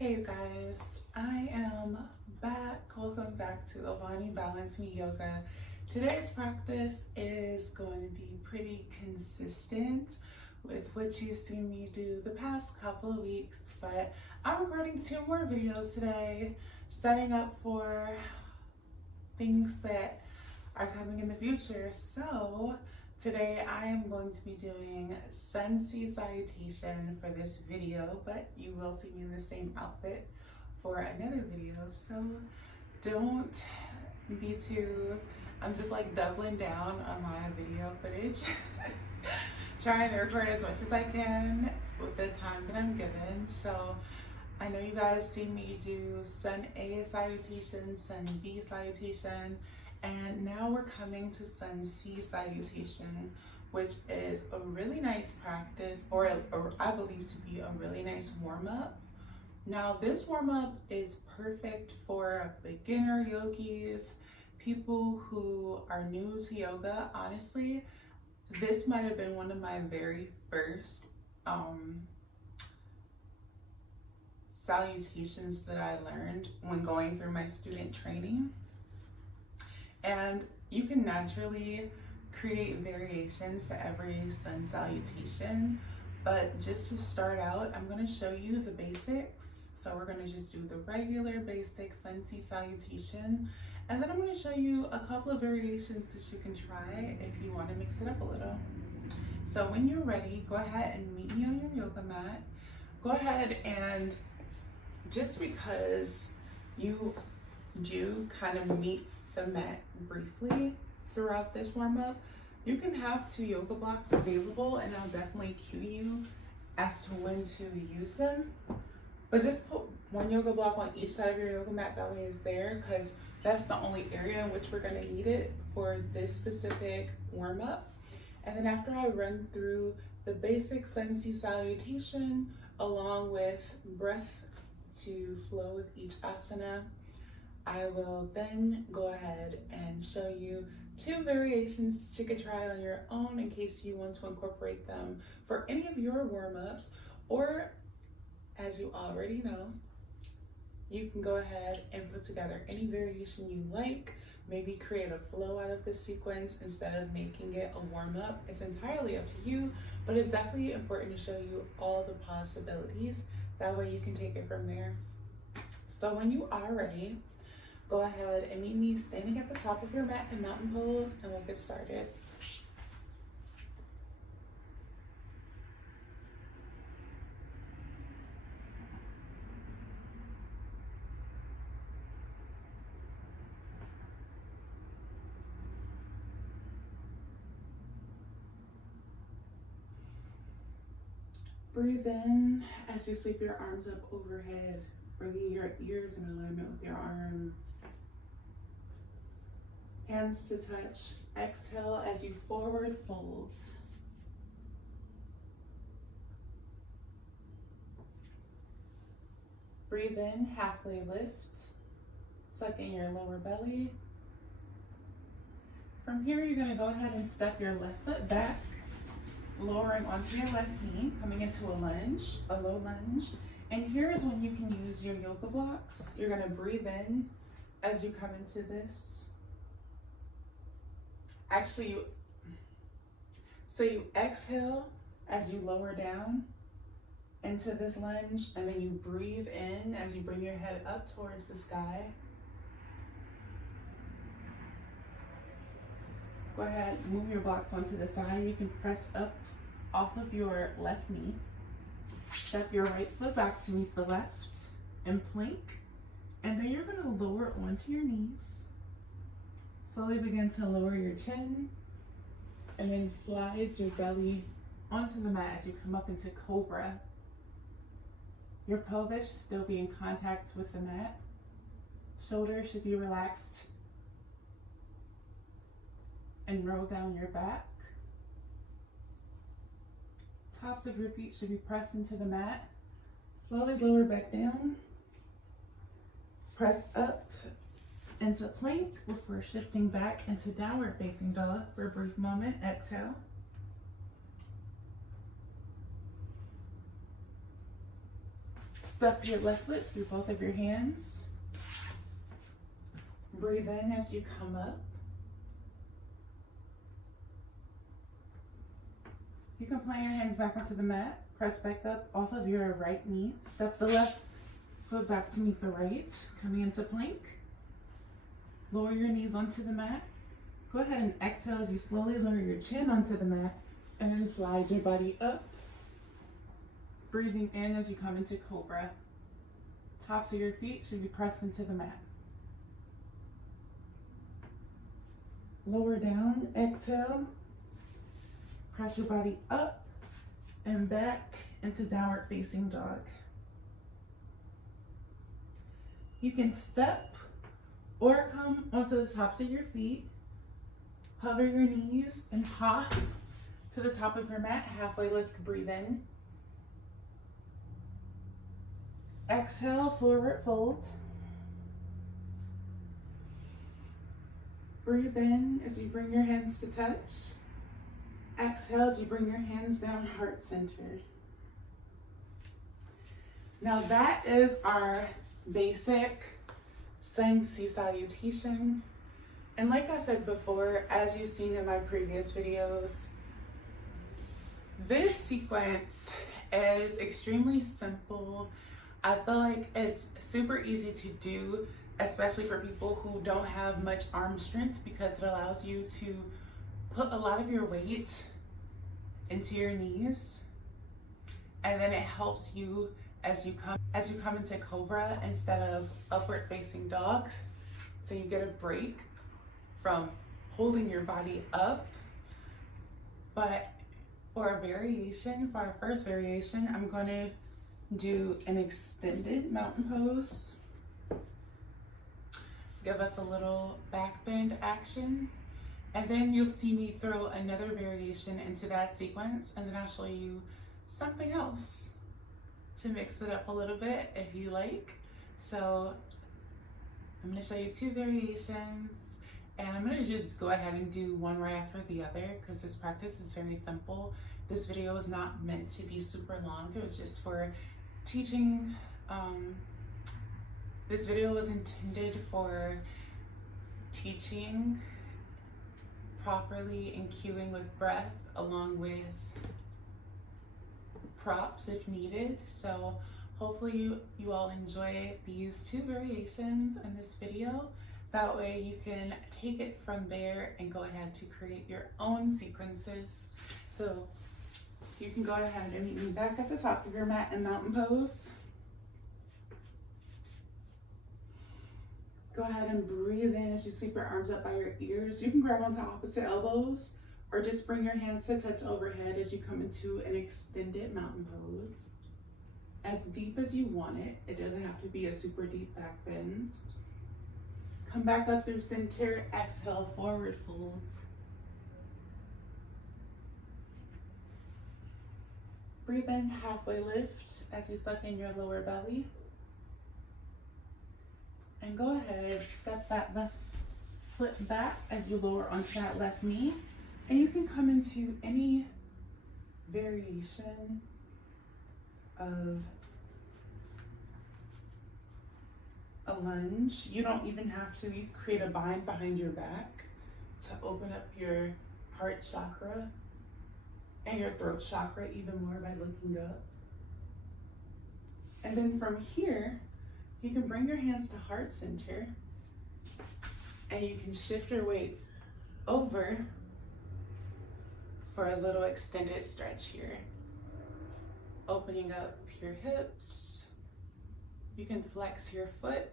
Hey you guys, I am back. Welcome back to Avani Balance Me Yoga. Today's practice is going to be pretty consistent with what you've seen me do the past couple of weeks, but I'm recording 2 more videos today, setting up for things that are coming in the future. So today I am going to be doing C Salutation for this video, but you will see me in the same outfit for another video. So don't be too, I'm just like doubling down on my video footage, trying to record as much as I can with the time that I'm given. So I know you guys see me do Sun A Salutation, Sun B Salutation, and now we're coming to Sun C Salutation, which is a really nice practice, or I believe to be a really nice warm-up. Now this warm-up is perfect for beginner yogis, people who are new to yoga. Honestly, this might have been one of my very first salutations that I learned when going through my student training. And you can naturally create variations to every sun salutation, but just to start out, I'm going to show you the basics. So we're going to just do the regular basic sun C salutation, and then I'm going to show you a couple of variations that you can try if you want to mix it up a little. So when you're ready, go ahead and meet me on your yoga mat. Go ahead and, just because you do kind of meet the mat briefly throughout this warm-up, you can have 2 yoga blocks available, and I'll definitely cue you as to when to use them. But just put 1 yoga block on each side of your yoga mat, that way it's there, because that's the only area in which we're going to need it for this specific warm-up. And then after I run through the basic Sun C Salutation along with breath to flow with each asana, I will then go ahead and show you 2 variations that you could try on your own in case you want to incorporate them for any of your warm-ups, or as you already know, you can go ahead and put together any variation you like, maybe create a flow out of this sequence instead of making it a warm-up. It's entirely up to you, but it's definitely important to show you all the possibilities. That way you can take it from there. So when you are ready, go ahead and meet me standing at the top of your mat in mountain pose, and we'll get started. Breathe in as you sweep your arms up overhead, bringing your ears in alignment with your arms. Hands to touch. Exhale as you forward fold. Breathe in, halfway lift. Suck in your lower belly. From here, you're going to go ahead and step your left foot back, lowering onto your left knee, coming into a lunge, a low lunge. And here is when you can use your yoga blocks. You're going to breathe in as you come into this. Actually, you exhale as you lower down into this lunge, and then you breathe in as you bring your head up towards the sky. Go ahead, move your blocks onto the side. You can press up off of your left knee. Step your right foot back to meet the left and plank. And then you're going to lower onto your knees. Slowly begin to lower your chin, and then slide your belly onto the mat as you come up into Cobra. Your pelvis should still be in contact with the mat. Shoulders should be relaxed and roll down your back. Tops of your feet should be pressed into the mat. Slowly lower back down. Press up into plank before shifting back into downward facing dog for a brief moment. Exhale. Step your left foot through both of your hands. Breathe in as you come up. You can plant your hands back onto the mat. Press back up off of your right knee. Step the left foot back to meet the right. Coming into plank. Lower your knees onto the mat. Go ahead and exhale as you slowly lower your chin onto the mat and then slide your body up. Breathing in as you come into cobra. Tops of your feet should be pressed into the mat. Lower down, exhale. Press your body up and back into downward facing dog. You can step or come onto the tops of your feet. Hover your knees and hop to the top of your mat. Halfway lift, breathe in. Exhale, forward fold. Breathe in as you bring your hands to touch. Exhale as you bring your hands down, heart centered. Now that is our basic C Salutation. And like I said before, as you've seen in my previous videos, this sequence is extremely simple. I feel like it's super easy to do, especially for people who don't have much arm strength, because it allows you to put a lot of your weight into your knees, and then it helps you as you come into cobra instead of upward facing dog. So you get a break from holding your body up. But for our first variation, I'm going to do an extended mountain pose. Give us a little back bend action. And then you'll see me throw another variation into that sequence, and then I'll show you something else to mix it up a little bit if you like. So I'm gonna show you two variations, and I'm gonna just go ahead and do one right after the other because this practice is very simple. This video is not meant to be super long. It was just for teaching. This video was intended for teaching properly and cueing with breath along with props if needed. So hopefully you all enjoy these two variations in this video. That way you can take it from there and go ahead to create your own sequences. So you can go ahead and meet me back at the top of your mat in mountain pose. Go ahead and breathe in as you sweep your arms up by your ears. You can grab onto opposite elbows or just bring your hands to touch overhead as you come into an extended mountain pose. As deep as you want it. It doesn't have to be a super deep back bend. Come back up through center. Exhale, forward fold. Breathe in, halfway lift as you suck in your lower belly. And go ahead, step that left foot back as you lower onto that left knee. And you can come into any variation of a lunge. You don't even have to. You create a bind behind your back to open up your heart chakra and your throat chakra even more by looking up. And then from here, you can bring your hands to heart center and you can shift your weight over for a little extended stretch here. Opening up your hips. You can flex your foot.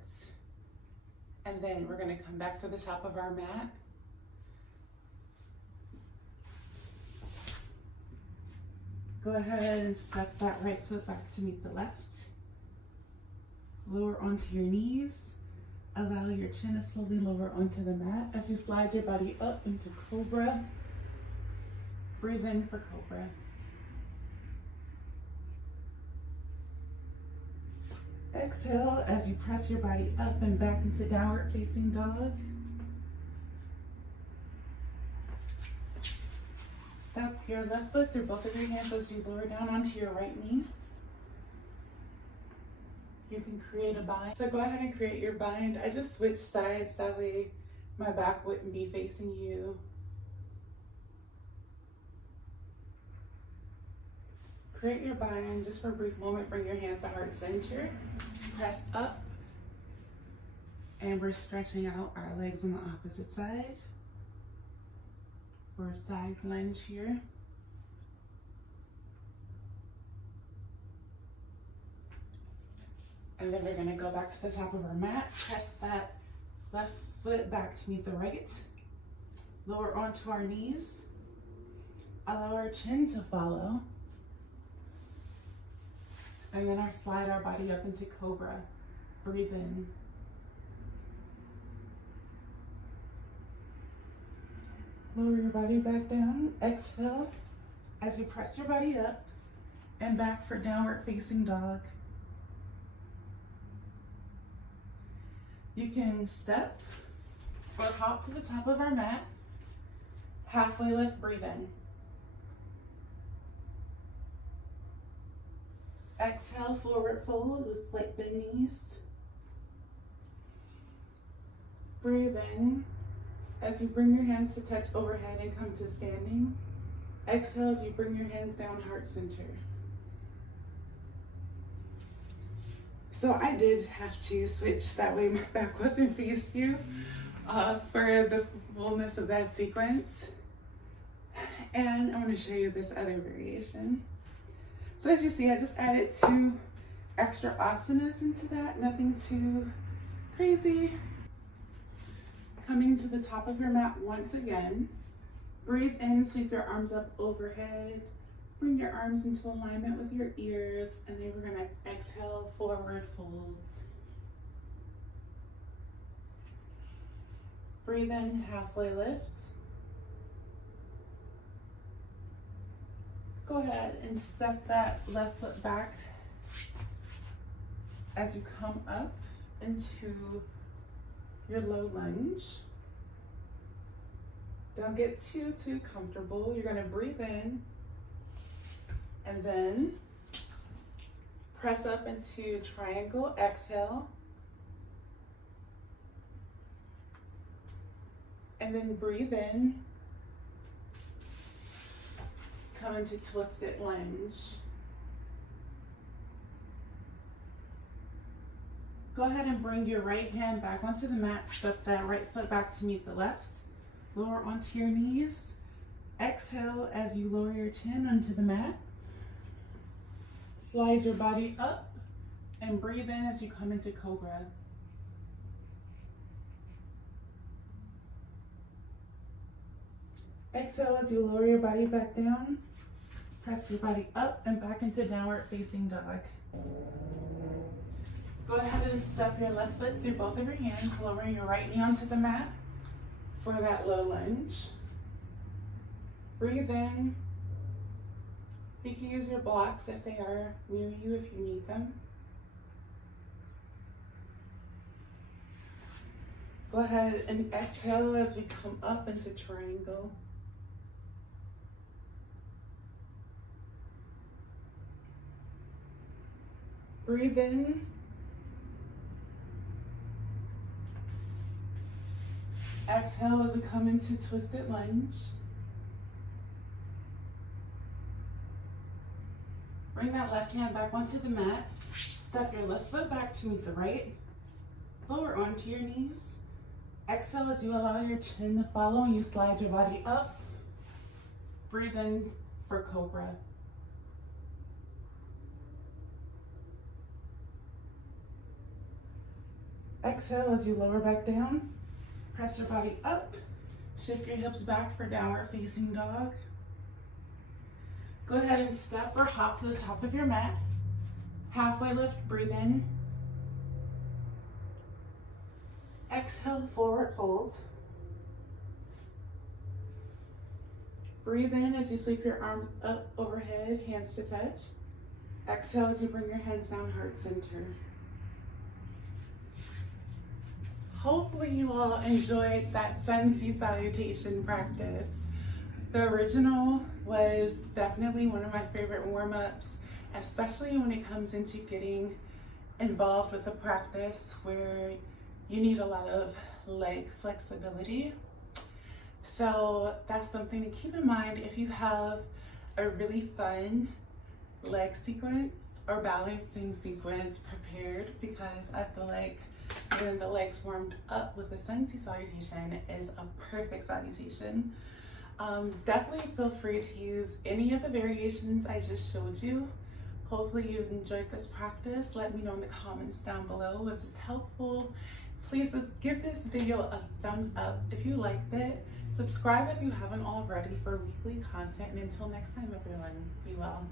And then we're gonna come back to the top of our mat. Go ahead and step that right foot back to meet the left. Lower onto your knees. Allow your chin to slowly lower onto the mat as you slide your body up into cobra. Breathe in for cobra. Exhale as you press your body up and back into downward facing dog. Step your left foot through both of your hands as you lower down onto your right knee. you can create a bind. So go ahead and create your bind. I just switched sides, that way my back wouldn't be facing you. Create your bind just for a brief moment. Bring your hands to heart center. Press up. And we're stretching out our legs on the opposite side for a side lunge here. And then we're gonna go back to the top of our mat. Press that left foot back to meet the right. Lower onto our knees. Allow our chin to follow. And then slide our body up into cobra. Breathe in. Lower your body back down. Exhale as you press your body up and back for downward facing dog. You can step or hop to the top of our mat. Halfway lift, breathe in. Exhale, forward fold with slight bend knees. Breathe in as you bring your hands to touch overhead and come to standing. Exhale as you bring your hands down, heart center. So I did have to switch, that way my back wasn't faced you for the fullness of that sequence. And I'm going to show you this other variation. So as you see, I just added 2 extra asanas into that, nothing too crazy. Coming to the top of your mat once again. Breathe in, sweep your arms up overhead. Bring your arms into alignment with your ears, and then we're gonna exhale, forward fold. Breathe in, halfway lift. Go ahead and step that left foot back as you come up into your low lunge. Don't get too comfortable. You're gonna breathe in and then press up into triangle, exhale. And then breathe in. Come into twisted lunge. Go ahead and bring your right hand back onto the mat. Step that right foot back to meet the left. Lower onto your knees. Exhale as you lower your chin onto the mat. Slide your body up and breathe in as you come into cobra. Exhale as you lower your body back down. Press your body up and back into downward facing dog. Go ahead and step your left foot through both of your hands, lowering your right knee onto the mat for that low lunge. Breathe in. You can use your blocks if they are near you if you need them. Go ahead and exhale as we come up into triangle. Breathe in. Exhale as we come into twisted lunge. Bring that left hand back onto the mat. Step your left foot back to meet the right. Lower onto your knees. Exhale as you allow your chin to follow and you slide your body up. Breathe in for cobra. Exhale as you lower back down. Press your body up. Shift your hips back for downward facing dog. Go ahead and step or hop to the top of your mat. Halfway lift, breathe in. Exhale, forward fold. Breathe in as you sweep your arms up overhead, hands to touch. Exhale as you bring your hands down, heart center. Hopefully you all enjoyed that sun C salutation practice. The original was definitely one of my favorite warm-ups, especially when it comes into getting involved with a practice where you need a lot of leg flexibility. So that's something to keep in mind if you have a really fun leg sequence or balancing sequence prepared, because I feel like getting the legs warmed up with the sun C salutation is a perfect salutation. Definitely feel free to use any of the variations I just showed you. Hopefully you've enjoyed this practice. Let me know in the comments down below. Was this helpful? Please just give this video a thumbs up if you liked it. Subscribe if you haven't already for weekly content. And until next time, everyone, be well.